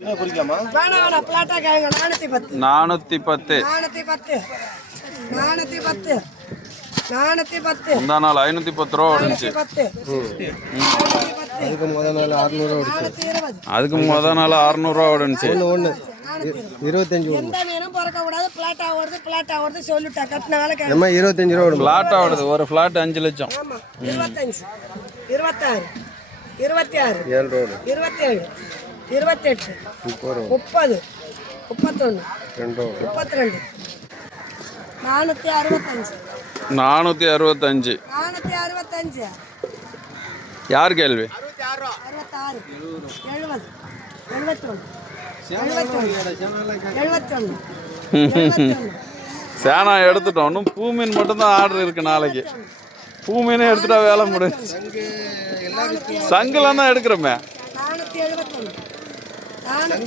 இந்த நாள் 510 ரூபா ஓடுச்சு. அதுக்கு முத நாள் 600 ரூபா ஓடுச்சு. 25 பிளாட் ஓடுது. ஒரு பிளாட் 5 லட்சம். 25 26 26 27 28 30 31 32 465. யார் கேள்வி? 66 70 71 71 சேனா எடுத்துட்டோம். இன்னும் பூ மீன் மட்டும்தான் ஆர்டர் இருக்கு. நாளைக்கு பூ மீனே எடுத்துட்டா வேலை முடிஞ்சு. சங்குலாம் தான் எடுக்கிறோமே. 471.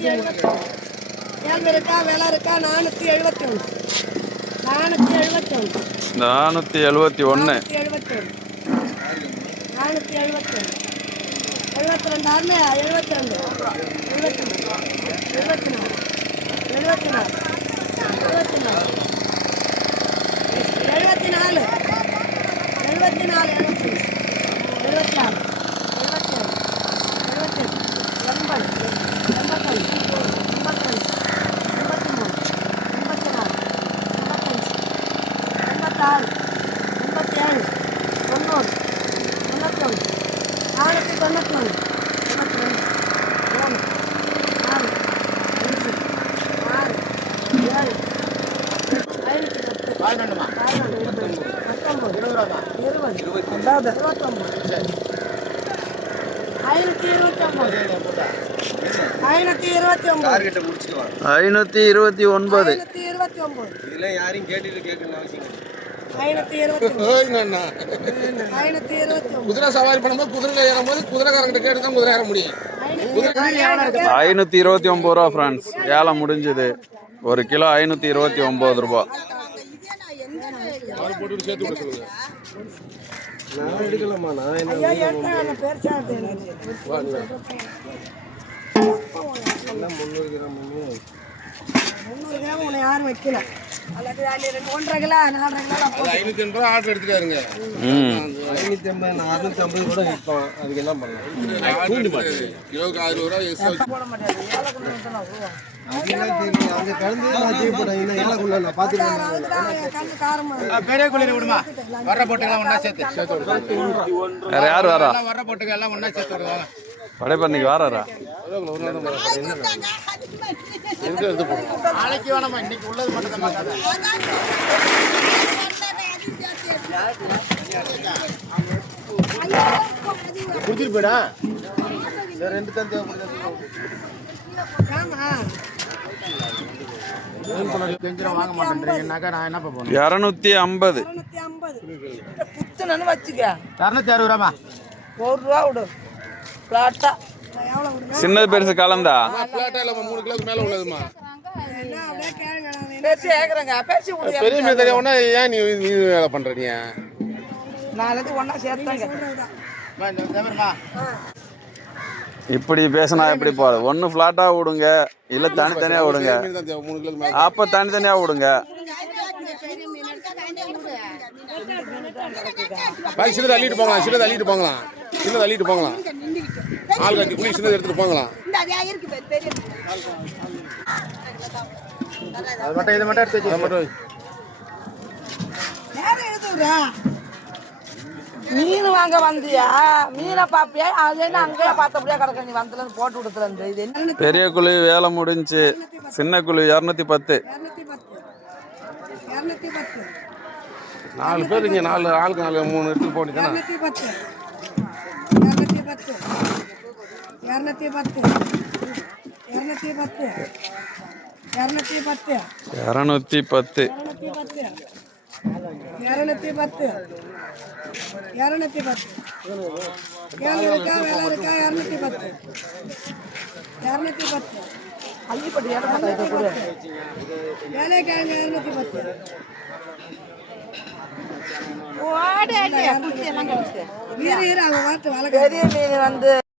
529 ரூபா ஃப்ரெண்ட்ஸ். ஏழை முடிஞ்சது. ஒரு கிலோ 529 ரூபா. யாரும் வைக்கல. 1.5 கிலோ 4.5 கிலோ ஆர்டர் எடுத்துக்காருங்க. 550 கூட விற்போம். அதுக்கு என்ன பண்ணலாம்? கிலோக்கு 60 ரூபா எக்ஸ்ட்ரா போட மாட்டாங்க. யார் வரா? படைப்பண்ணிக்கு வாரா? குடிச்சிட்டு போயிடா. 2 தான் தேவைப்படுது. 250. சின்னது பெருசு கலந்தா? 3 கிலோக்கு மேல உள்ளதுமா. பெரிய மீன் தெரியாம ஏன் நீ வேலை பண்ற? நீ இப்படி பேசினா எப்படி போகுது? ஒன்று ஃப்ளாட்டாக விடுங்க, இல்லை தனித்தனியாக விடுங்க. அப்போ தனித்தனியாக விடுங்க. சின்னது அள்ளிட்டு போங்களாம். சின்னது அள்ளிட்டு போங்களாம். சின்னது அள்ளிட்டு போங்களாம். ஆள் கட்டி புளி சின்னது எடுத்துட்டு போங்களாம். அது மட்டும் இதை மட்டும் எடுத்து வச்சு மட்டும் மீன் வாங்க வந்தியா? மீனை பாப்பியா? அது என்ன அங்கேயே பார்த்தபடியா கிடக்க? நீ வந்தல போட்டு விடுத்துறது. பெரிய குழி வேலை முடிஞ்சு. சின்ன குழி 210. 4 பேர் இங்கே 4 ஆளுக்கு 3 எடுத்து போட்டுக்கா. 210. 210.